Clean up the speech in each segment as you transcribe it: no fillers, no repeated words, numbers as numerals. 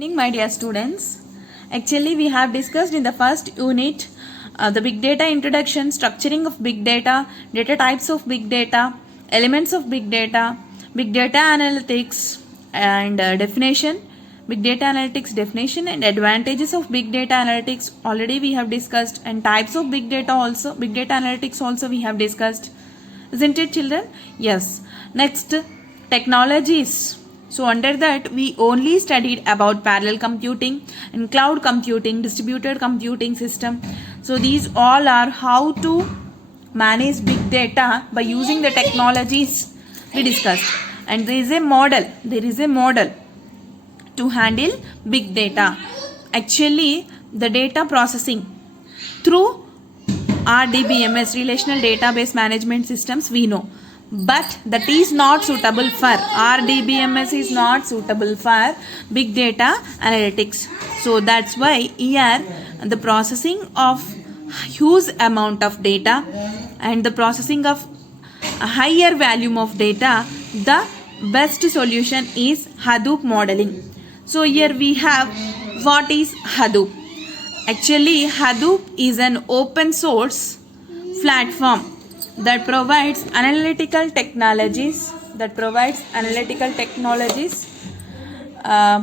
Evening, my dear students. Actually, we have discussed in the first unit the big data introduction, structuring of big data types of big data, elements of big data analytics, and definition, big data analytics definition, and advantages of big data analytics. Already we have discussed, and types of big data also, big data analytics also we have discussed. Isn't it, children? Yes. Next, technologies. So under that we only studied about parallel computing and cloud computing, distributed computing system. So these all are how to manage big data by using the technologies we discussed. And there is a model to handle big data. Actually, the data processing through RDBMS, relational database management systems, we know. But that is not suitable for RDBMS, is not suitable for big data analytics. So that's why here the processing of huge amount of data and the processing of a higher volume of data, the best solution is Hadoop modeling. So here we have what is Hadoop. Actually, Hadoop is an open source platform that provides analytical technologies and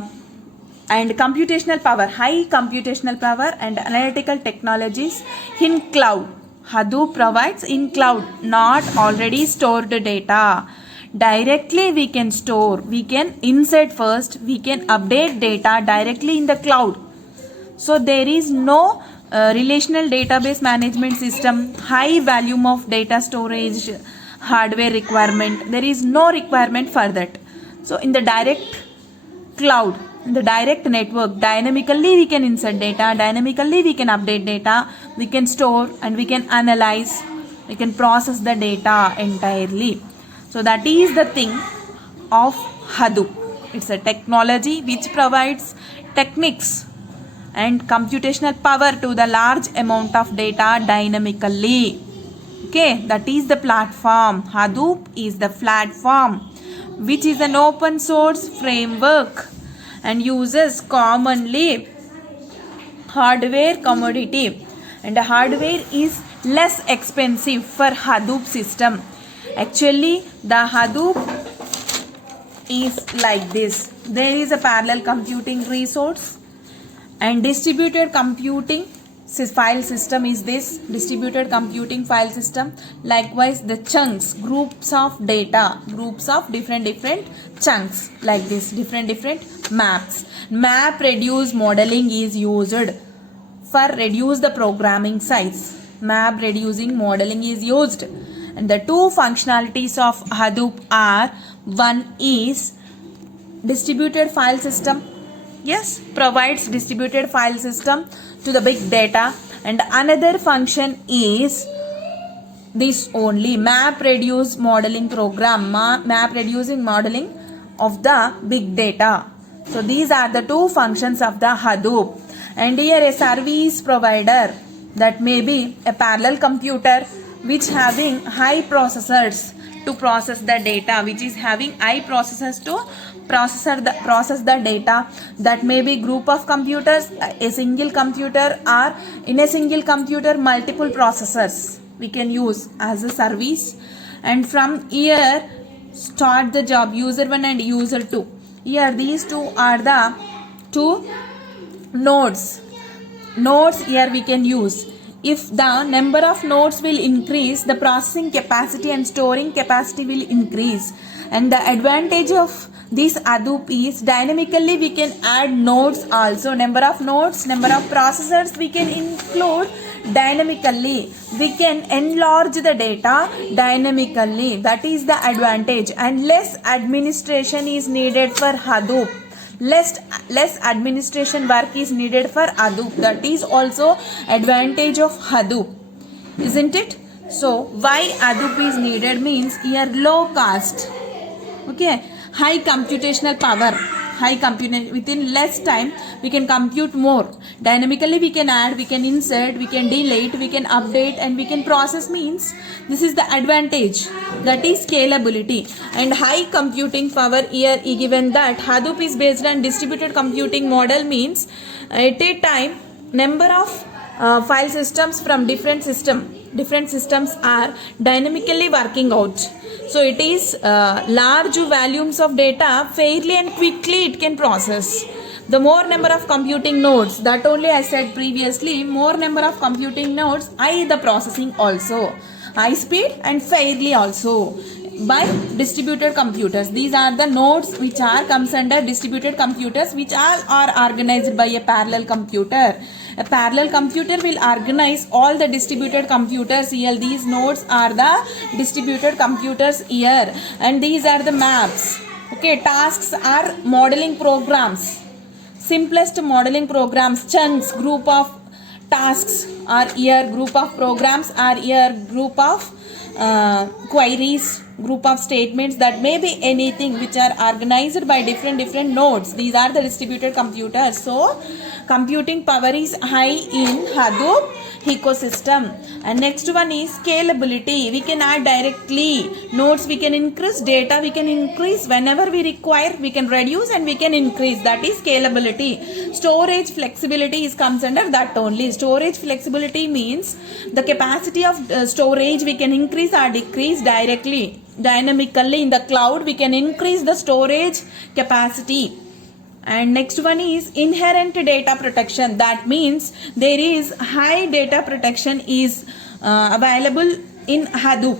computational power, high computational power and analytical technologies in cloud. Hadoop provides in cloud, not already stored data. Directly we can store, we can insert first, we can update data directly in the cloud. So there is no relational database management system, high volume of data storage, hardware requirement. There is no requirement for that. So in the direct cloud, in the direct network, dynamically we can insert data, dynamically we can update data, we can store and we can analyze, we can process the data entirely. So that is the thing of Hadoop. It's a technology which provides techniques and computational power to the large amount of data dynamically. Okay, that is the platform. Hadoop is the platform which is an open source framework and uses commonly hardware commodity, and the hardware is less expensive for Hadoop system. Actually, the Hadoop is like this. There is a parallel computing resource and distributed computing file system is this distributed computing file system. Likewise, the chunks, groups of data, groups of different chunks like this, different maps. Map reduce modeling is used for reduce the programming size. Map reducing modeling is used. And the two functionalities of Hadoop are, one is distributed file system. Yes, provides distributed file system to the big data, and another function is this only, map reduce modeling program, map reducing modeling of the big data. So these are the two functions of the Hadoop. And here a service provider, that may be a parallel computer which having high processors to process the data, which is having high processors to process the data. That may be group of computers, a single computer, or in a single computer multiple processors we can use as a service. And from here start the job, user 1 and user 2. Here these two are the two nodes here we can use. If the number of nodes will increase, the processing capacity and storing capacity will increase. And the advantage of this Hadoop is dynamically we can add nodes also. Number of nodes, number of processors we can include dynamically. We can enlarge the data dynamically. That is the advantage. And less administration is needed for Hadoop. Less administration work is needed for Hadoop. That is also advantage of Hadoop, isn't it? So why Hadoop is needed means here low cost, okay, high computational power, high compute, within less time we can compute more. Dynamically we can add, we can insert, we can delete, we can update, and we can process. Means this is the advantage, that is scalability. And high computing power, here is given that Hadoop is based on distributed computing model, means at a time number of file systems from different systems are dynamically working out. So it is large volumes of data fairly and quickly it can process. The more number of computing nodes, that only I said previously, more number of computing nodes, the processing also, high speed and fairly also by distributed computers. These are the nodes which are comes under distributed computers, which all are organized by a parallel computer. A parallel computer will organize all the distributed computers here. These nodes are the distributed computers here, and these are the maps. Okay, tasks are modeling programs. Simplest modeling programs, chunks, group of tasks are here, group of programs are here, group of queries, group of statements, that may be anything which are organized by different nodes. These are the distributed computers. So computing power is high in Hadoop ecosystem. And next one is scalability. We can add directly nodes, we can increase, data we can increase whenever we require, we can reduce and we can increase. That is scalability. Storage flexibility is comes under that only. Storage flexibility means the capacity of storage we can increase or decrease directly. Dynamically in the cloud we can increase the storage capacity. And next one is inherent data protection. That means there is high data protection is available in Hadoop.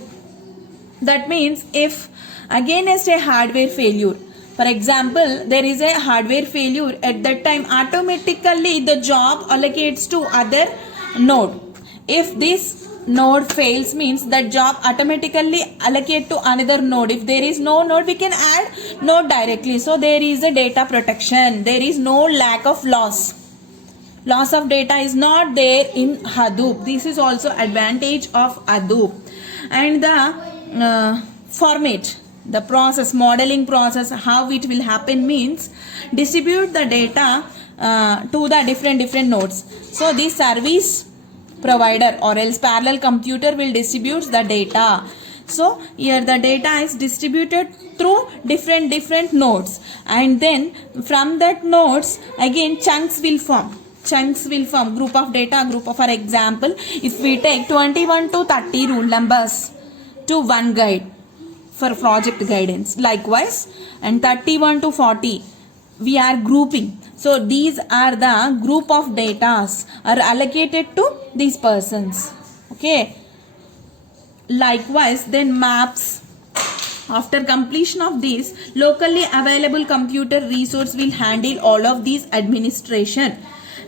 That means if against a hardware failure, for example, there is a hardware failure, at that time automatically the job allocates to other node. If this node fails, means that job automatically allocate to another node. If there is no node, we can add node directly. So there is a data protection. There is no lack of loss. Loss of data is not there in Hadoop. This is also advantage of Hadoop. And the format, the process, modeling process, how it will happen means distribute the data to the different nodes. So this service provider or else parallel computer will distribute the data. So here the data is distributed through different nodes, and then from that nodes again chunks will form. Group of data, group of, for example, if we take 21 to 30 rule numbers to one guide for project guidance, likewise, and 31 to 40 we are grouping. So these are the group of datas are allocated to these persons. Okay. Likewise, then maps. After completion of this, locally available computer resource will handle all of these administration.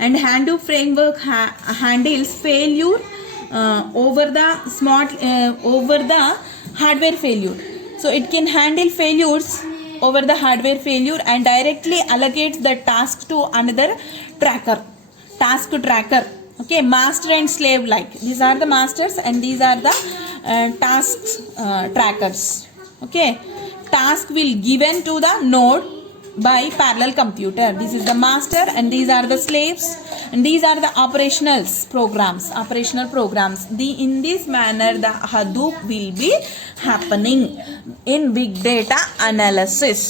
And Hadoop framework handles failure over the hardware failure. So it can handle failures over the hardware failure and directly allocates the task to another task tracker. Okay, master and slave, like these are the masters and these are the tasks trackers. Okay, task will given to the node by parallel computer. This is the master and these are the slaves, and these are the operational programs. In this manner the Hadoop will be happening in big data analysis.